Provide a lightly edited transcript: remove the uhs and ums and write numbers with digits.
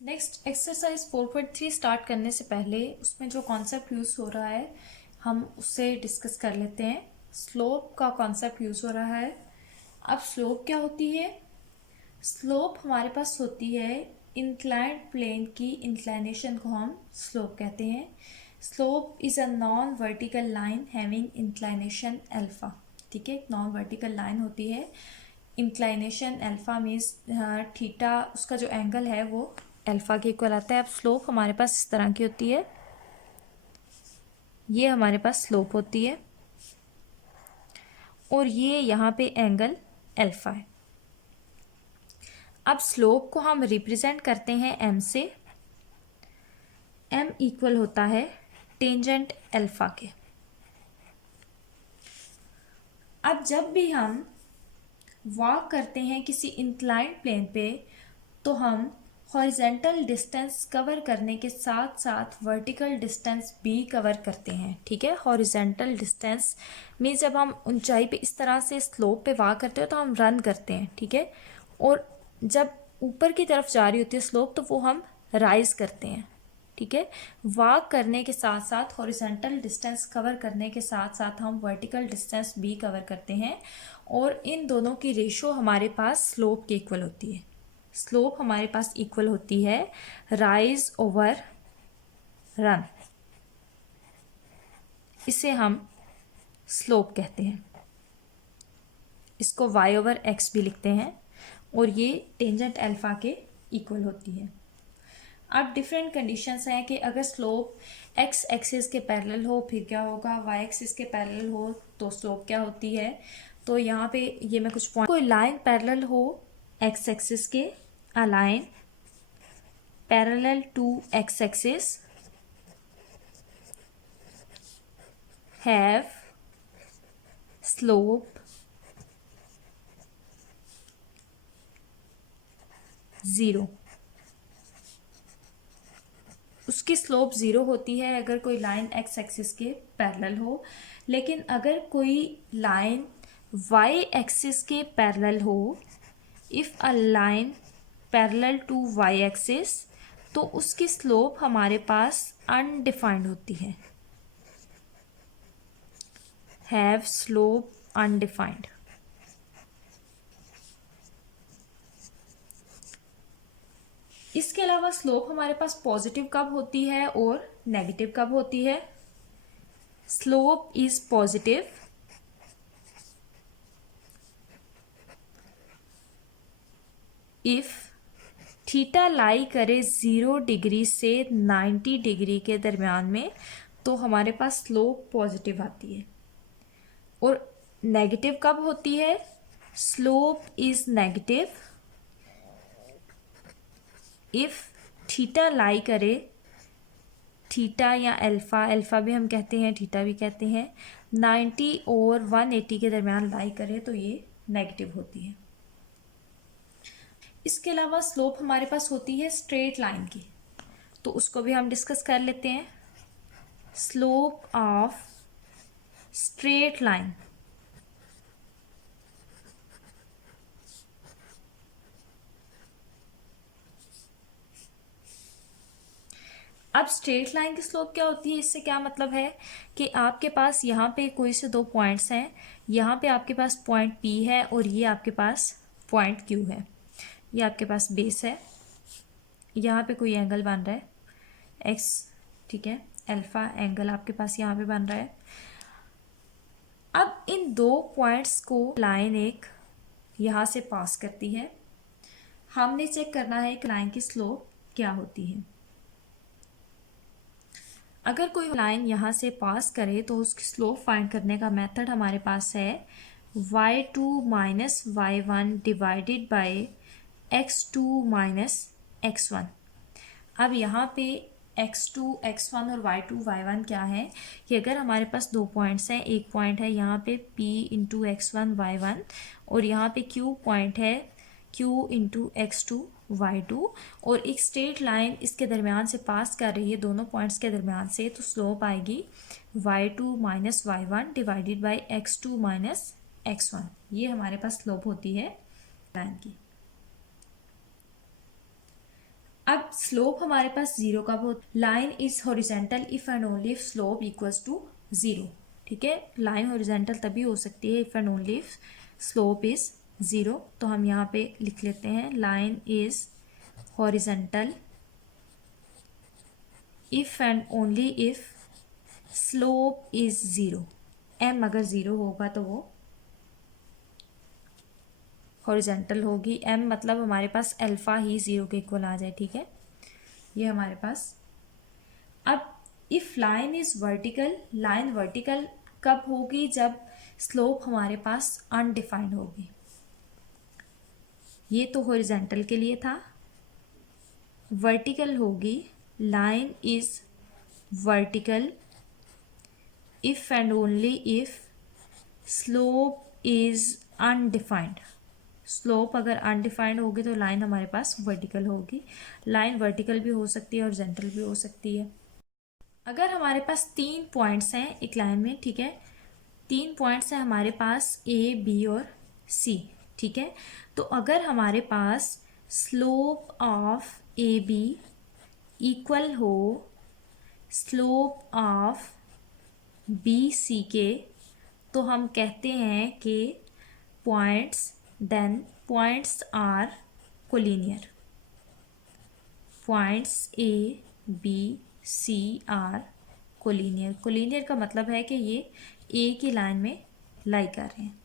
Next exercise 4.3 start करने से पहले उसमें जो कॉन्सेप्ट यूज़ हो रहा है हम उससे डिस्कस कर लेते हैं। स्लोप का कॉन्सेप्ट यूज़ हो रहा है। अब स्लोप क्या होती है? स्लोप हमारे पास होती है इंक्लाइंड प्लेन की इंक्लाइनेशन को हम स्लोप कहते हैं। Slope is a non vertical line having inclination alpha. ठीक है, एक नॉन वर्टिकल लाइन होती है, इंक्लाइनेशन अल्फा मीन्स थीटा, उसका जो एंगल है वो अल्फा के इक्वल आता है। अब स्लोप हमारे पास इस तरह की होती है, ये हमारे पास स्लोप होती है और ये यहाँ पे एंगल अल्फा है। अब स्लोप को हम रिप्रेजेंट करते हैं एम से। एम इक्वल होता है टेंजेंट अल्फा के। अब जब भी हम वॉक करते हैं किसी इंक्लाइंड प्लेन पे तो हम हॉरिजेंटल डिस्टेंस कवर करने के साथ साथ वर्टिकल डिस्टेंस भी कवर करते हैं। ठीक है, हॉरिजेंटल डिस्टेंस मीन जब हम ऊंचाई पे इस तरह से स्लोप पे वॉक करते हो तो हम रन करते हैं। ठीक है, और जब ऊपर की तरफ जा रही होती है स्लोप तो वो हम राइज करते हैं। ठीक है, वॉक करने के साथ साथ हॉरिजेंटल डिस्टेंस कवर करने के साथ साथ हम वर्टिकल डिस्टेंस भी कवर करते हैं और इन दोनों की रेशो हमारे पास स्लोप के इक्वल होती है। स्लोप हमारे पास इक्वल होती है राइज ओवर रन, इसे हम स्लोप कहते हैं। इसको y ओवर x भी लिखते हैं और ये टेंजेंट अल्फा के इक्वल होती है। अब डिफरेंट कंडीशंस हैं कि अगर स्लोप x एक्सिस के पैरेलल हो फिर क्या होगा, y एक्सिस के पैरेलल हो तो स्लोप क्या होती है। तो यहाँ पे ये मैं कुछ पॉइंट, कोई लाइन पैरेलल हो x एक्सिस के, a line parallel to x axis have slope 0। उसकी स्लोप 0 होती है अगर कोई लाइन x एक्सिस के पैरेलल हो, लेकिन अगर कोई लाइन y एक्सिस के पैरेलल हो, if a line parallel to y axis, तो उसकी स्लोप हमारे पास अनडिफाइंड होती है, हैव स्लोप अनडिफाइंड। इसके अलावा स्लोप हमारे पास पॉजिटिव कब होती है और नेगेटिव कब होती है? Slope is positive if theta lie करे 0 डिग्री से 90 डिग्री के दरमियान में, तो हमारे पास स्लोप पॉजिटिव आती है। और नेगेटिव कब होती है? Slope is negative if theta lie करे, थीटा या अल्फ़ा, अल्फ़ा भी हम कहते हैं थीटा भी कहते हैं, 90 और 180 के दरमियान लाई करे तो ये नेगेटिव होती है। इसके अलावा स्लोप हमारे पास होती है स्ट्रेट लाइन की, तो उसको भी हम डिस्कस कर लेते हैं। स्लोप ऑफ स्ट्रेट लाइन, अब स्ट्रेट लाइन की स्लोप क्या होती है? इससे क्या मतलब है कि आपके पास यहाँ पे कोई से दो पॉइंट्स हैं, यहाँ पे आपके पास पॉइंट P है और ये आपके पास पॉइंट Q है, ये आपके पास बेस है, यहाँ पे कोई एंगल बन रहा है x, ठीक है, अल्फा एंगल आपके पास यहाँ पे बन रहा है। अब इन दो पॉइंट्स को लाइन एक यहाँ से पास करती है, हमने चेक करना है कि लाइन की स्लोप क्या होती है। अगर कोई लाइन यहाँ से पास करे तो उसकी स्लोप फाइंड करने का मेथड हमारे पास है y2 minus y1 divided by x2 minus x1। अब यहाँ पे x2 x1 और y2 y1 क्या है कि अगर हमारे पास दो पॉइंट्स हैं, एक पॉइंट है यहाँ पे p इंटू x1 y1 और यहाँ पे q पॉइंट है q इंटू x2 y2, और एक स्ट्रेट लाइन इसके दरमियान से पास कर रही है, दोनों पॉइंट्स के दरमियान से, तो स्लोप आएगी y2 minus y1 divided by x2 minus x1। ये हमारे पास स्लोप होती है लाइन की। अब स्लोप हमारे पास जीरो कब हो, line is horizontal if and only if slope equals to zero. ठीक है, लाइन हॉरिजेंटल तभी हो सकती है if and only if slope is zero. तो हम यहाँ पे लिख लेते हैं line is horizontal if and only if slope is zero. M अगर जीरो होगा तो वो हॉरिजेंटल होगी। एम मतलब हमारे पास अल्फा ही जीरो के इक्वल आ जाए। ठीक है, ये हमारे पास। अब if line is vertical, line vertical कब होगी, जब स्लोप हमारे पास अनडिफाइंड होगी। ये तो हॉरिजेंटल के लिए था। वर्टिकल होगी, line is vertical if and only if slope is undefined. Slope अगर अनडिफाइंड होगी तो लाइन हमारे पास वर्टिकल होगी। लाइन वर्टिकल भी हो सकती है, हॉरिजॉन्टल भी हो सकती है। अगर हमारे पास 3 पॉइंट्स हैं एक लाइन में, ठीक है, 3 पॉइंट्स हैं हमारे पास ए, बी और सी। ठीक है, तो अगर हमारे पास slope of A B equal हो स्लोप ऑफ बी सी के, तो हम कहते हैं कि points are collinear. Points A B C are collinear. Collinear का मतलब है कि ये ए की लाइन में लाई कर रहे हैं।